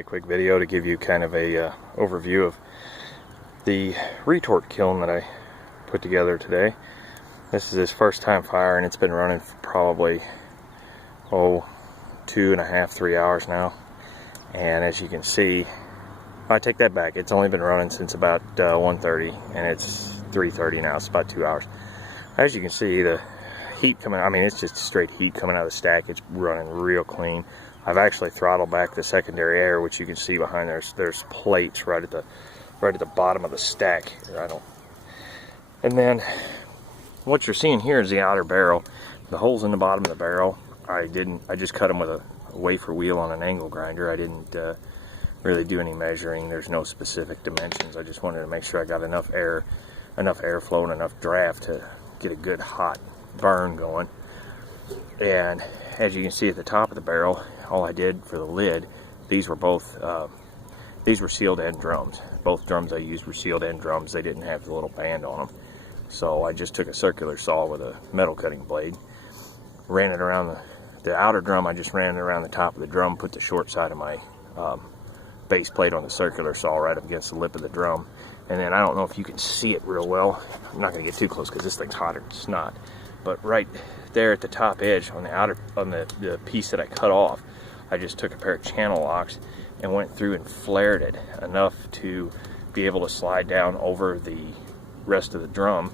A quick video to give you kind of a overview of the Retort kiln that I put together today. This is his first time fire, and it's been running for probably 2.5 to 3 hours now. And as you can see, I take that back, it's only been running since about 1:30, and it's 3:30 now. It's about 2 hours. As you can see, the heat coming, I mean, it's just straight heat coming out of the stack. It's running real clean. I've actually throttled back the secondary air, which you can see behind there's plates right at the bottom of the stack. And then what you're seeing here is the outer barrel. The holes in the bottom of the barrel, I just cut them with a wafer wheel on an angle grinder. I didn't really do any measuring. There's no specific dimensions. I just wanted to make sure I got enough airflow and enough draft to get a good hot burn going. And as you can see at the top of the barrel, all I did for the lid, these were sealed end drums. Both drums I used were sealed end drums. They didn't have the little band on them. So I just took a circular saw with a metal cutting blade, ran it around the outer drum. I just ran it around the top of the drum, put the short side of my base plate on the circular saw right up against the lip of the drum. And then, I don't know if you can see it real well. I'm not going to get too close because this thing's hotter than snot. But right there at the top edge on the piece that I cut off, I just took a pair of channel locks and went through and flared it enough to be able to slide down over the rest of the drum.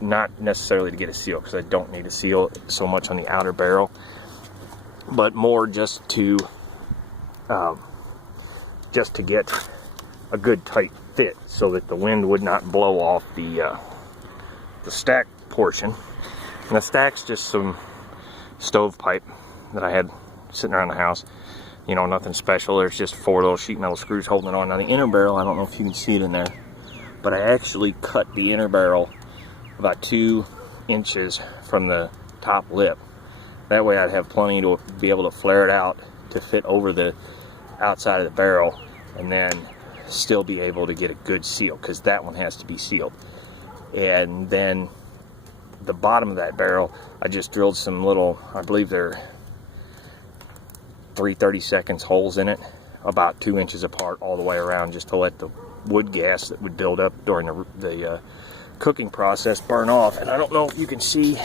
Not necessarily to get a seal, because I don't need a seal so much on the outer barrel, but more just to get a good tight fit so that the wind would not blow off the stack portion. And the stack's just some stovepipe that I had sitting around the house. You know, nothing special. There's just 4 little sheet metal screws holding it on. Now the inner barrel, I don't know if you can see it in there, but I actually cut the inner barrel about 2 inches from the top lip. That way I'd have plenty to be able to flare it out to fit over the outside of the barrel, and then still be able to get a good seal, because that one has to be sealed. And then the bottom of that barrel, I just drilled some little, I believe they're 3/32 holes in it, about 2 inches apart all the way around, just to let the wood gas that would build up during the cooking process burn off. And I don't know if you can see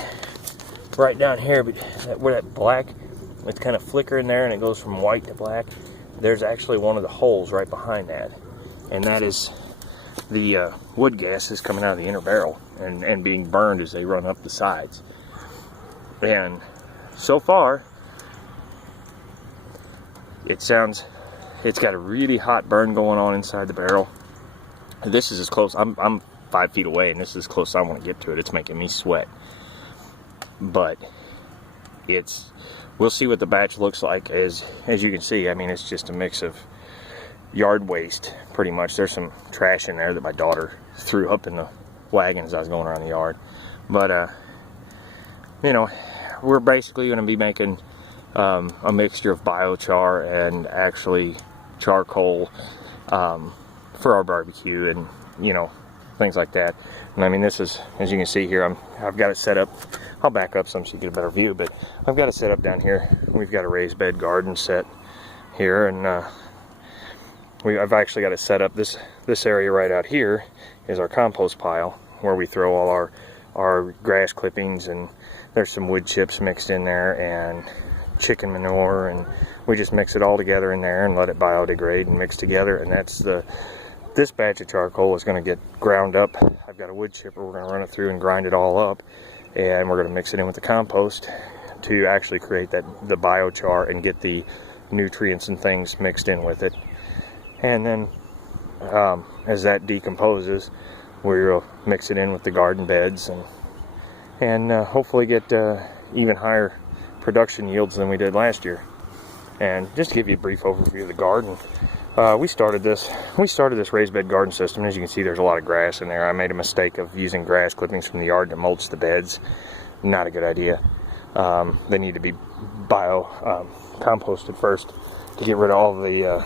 right down here, but where that black, it's kind of flickering there, and it goes from white to black. There's actually one of the holes right behind that, and that is the wood gas is coming out of the inner barrel and being burned as they run up the sides. And so far, it's got a really hot burn going on inside the barrel. This is as close, I'm 5 feet away, and this is as close as I want to get to it. It's making me sweat. But we'll see what the batch looks like. As you can see, I mean, it's just a mix of yard waste, pretty much. There's some trash in there that my daughter threw up in the wagon as I was going around the yard. But, you know, we're basically going to be making a mixture of biochar and actually charcoal for our barbecue, and, you know, things like that. And I mean, this is, as you can see here, I've got it set up. I'll back up some so you get a better view, but I've got it set up down here. We've got a raised bed garden set here, and I've actually got it set up. This area right out here is our compost pile, where we throw all our grass clippings, and there's some wood chips mixed in there, and chicken manure, and we just mix it all together in there and let it biodegrade and mix together. And this batch of charcoal is going to get ground up. I've got a wood chipper. We're going to run it through and grind it all up, and we're going to mix it in with the compost to actually create the biochar and get the nutrients and things mixed in with it. And then as that decomposes, we'll mix it in with the garden beds and hopefully get even higher production yields than we did last year. And just to give you a brief overview of the garden, we started this raised bed garden system. As you can see, there's a lot of grass in there. I made a mistake of using grass clippings from the yard to mulch the beds. Not a good idea. They need to be composted first to get rid of all the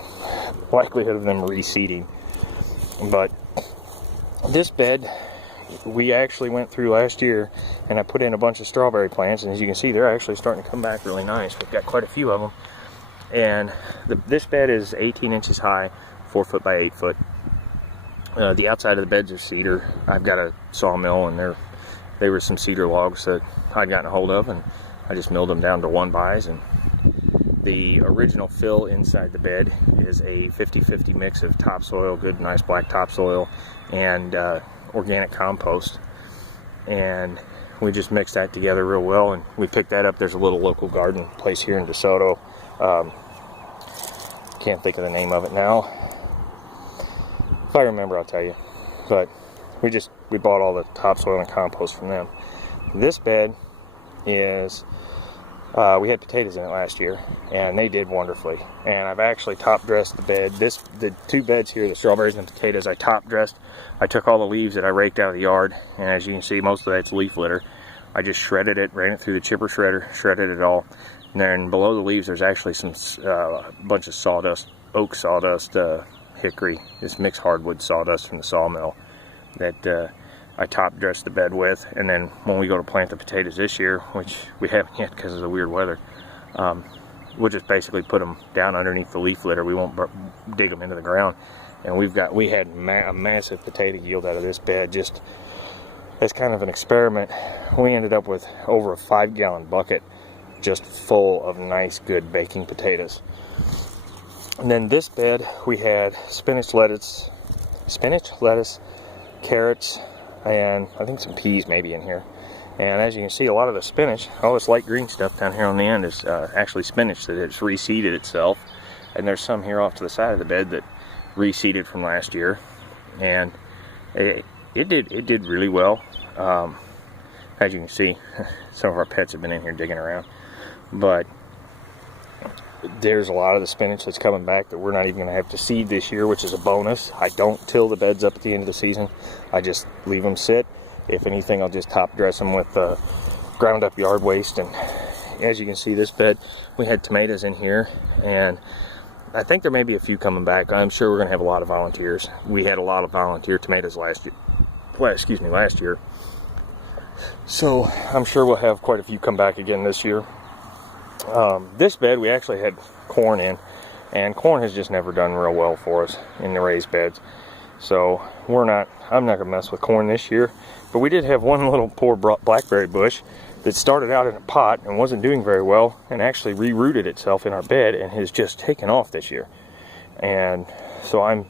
likelihood of them reseeding. But this bed we actually went through last year, and I put in a bunch of strawberry plants, and as you can see, they're actually starting to come back really nice. We've got quite a few of them, And this bed is 18 inches high, 4 foot by 8 foot. The outside of the beds are cedar. I've got a sawmill, and they were some cedar logs that I'd gotten a hold of, and I just milled them down to 1-bys. And the original fill inside the bed is a 50-50 mix of topsoil, good nice black topsoil, and organic compost. And we just mixed that together real well, and we picked that up. There's a little local garden place here in DeSoto. Can't think of the name of it now. If I remember, I'll tell you. But we bought all the topsoil and compost from them. This bed is, we had potatoes in it last year, and they did wonderfully. And I've actually top dressed the bed. The 2 beds here, the strawberries and the potatoes, I top dressed. I took all the leaves that I raked out of the yard, and as you can see, most of that's leaf litter. I just shredded it, ran it through the chipper shredder, shredded it all. And then below the leaves, there's actually some bunch of sawdust, oak sawdust, hickory, this mixed hardwood sawdust from the sawmill that I top dressed the bed with. And then when we go to plant the potatoes this year, which we haven't yet because of the weird weather, we'll just basically put them down underneath the leaf litter. We won't dig them into the ground. And we had a massive potato yield out of this bed just as kind of an experiment. We ended up with over a 5-gallon bucket just full of nice, good baking potatoes. And then this bed, we had spinach, lettuce, carrots, and I think some peas maybe in here. And as you can see, a lot of the spinach, all this light green stuff down here on the end is actually spinach that has reseeded itself. And there's some here off to the side of the bed that reseeded from last year. And it did really well. As you can see, some of our pets have been in here digging around. But there's a lot of the spinach that's coming back that we're not even going to have to seed this year, which is a bonus. I don't till the beds up at the end of the season. I just leave them sit. If anything, I'll just top dress them with ground up yard waste. And as you can see, this bed, we had tomatoes in here, and I think there may be a few coming back. I'm sure we're going to have a lot of volunteers. We had a lot of volunteer tomatoes last year. So I'm sure we'll have quite a few come back again this year. This bed we actually had corn in, and corn has just never done real well for us in the raised beds. So I'm not going to mess with corn this year. But we did have one little poor blackberry bush that started out in a pot and wasn't doing very well, and actually re-rooted itself in our bed and has just taken off this year. And so I think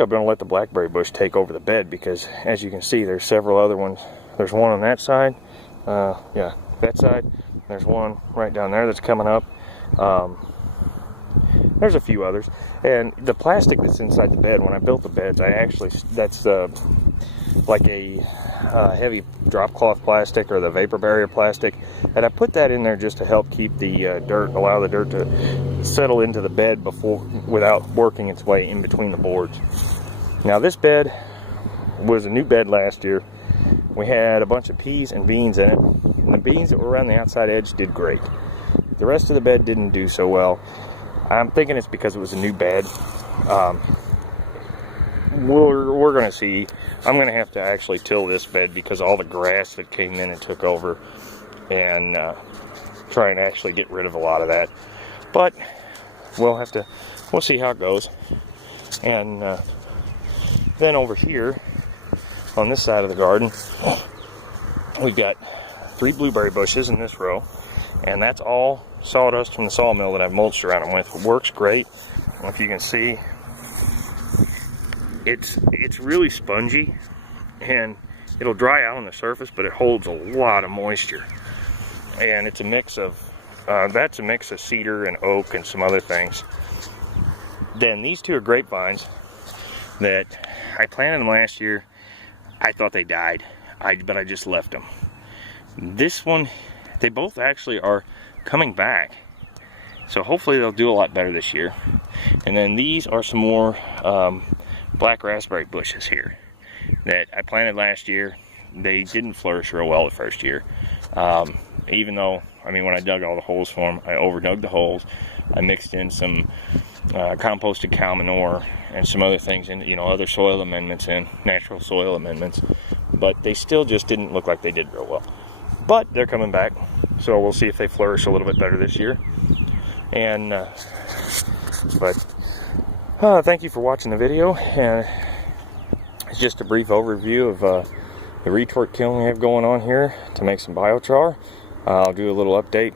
I'm going to let the blackberry bush take over the bed, because as you can see, there's several other ones. There's one on that side, that side. There's one right down there that's coming up. There's a few others. And the plastic that's inside the bed, when I built the beds, that's like a heavy drop cloth plastic, or the vapor barrier plastic. And I put that in there just to help keep the allow the dirt to settle into the bed without working its way in between the boards. Now this bed was a new bed last year. We had a bunch of peas and beans in it. And the beans that were around the outside edge did great. The rest of the bed didn't do so well. I'm thinking it's because it was a new bed. We're going to see. I'm going to have to actually till this bed because all the grass that came in and took over, and try and actually get rid of a lot of that. But we'll see how it goes. And then over here on this side of the garden, we've got 3 blueberry bushes in this row, and that's all sawdust from the sawmill that I've mulched around them with. It works great. If you can see, it's really spongy, and it'll dry out on the surface, but it holds a lot of moisture. And it's a mix of that's a mix of cedar and oak and some other things. Then these 2 are grapevines that I planted them last year. I thought they died, but I just left them. This one, they both actually are coming back, so hopefully they'll do a lot better this year. And then these are some more black raspberry bushes here that I planted last year. They didn't flourish real well the first year, even though, when I dug all the holes for them, I overdug the holes. I mixed in some composted cow manure and some other things, and other soil amendments in, natural soil amendments, but they still just didn't look like they did real well. But they're coming back, so we'll see if they flourish a little bit better this year. And thank you for watching the video, and it's just a brief overview of the retort kiln we have going on here to make some biochar. I'll do a little update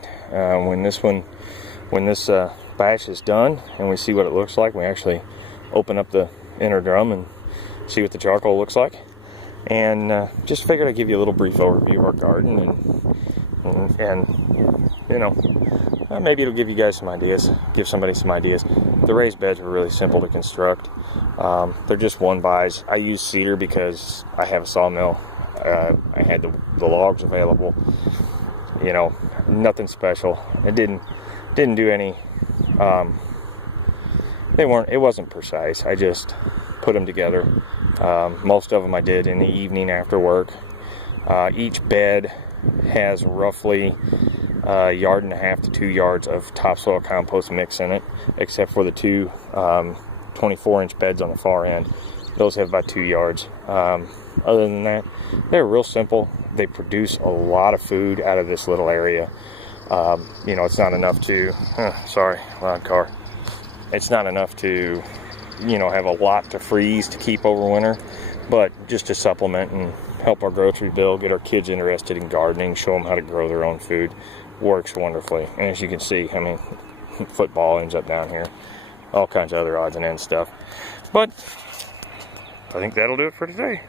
when this batch is done and we see what it looks like. We actually open up the inner drum and see what the charcoal looks like. And just figured I'd give you a little brief overview of our garden, and you know, maybe it'll give you guys some ideas, give somebody some ideas. The raised beds are really simple to construct. They're just 1-bys. I use cedar because I have a sawmill. I had the logs available. You know, nothing special. It didn't do any. It wasn't precise. I just put them together. Most of them I did in the evening after work. Each bed has roughly a 1.5 yards to 2 yards of topsoil compost mix in it, except for the two 24-inch beds on the far end. Those have about 2 yards. Other than that, they're real simple. They produce a lot of food out of this little area. You know, it's not enough to, sorry, loud car. It's not enough to, you know, have a lot to freeze to keep over winter, but just to supplement and help our grocery bill, get our kids interested in gardening, show them how to grow their own food, works wonderfully. And as you can see, I mean, football ends up down here, all kinds of other odds and ends stuff. But I think that'll do it for today.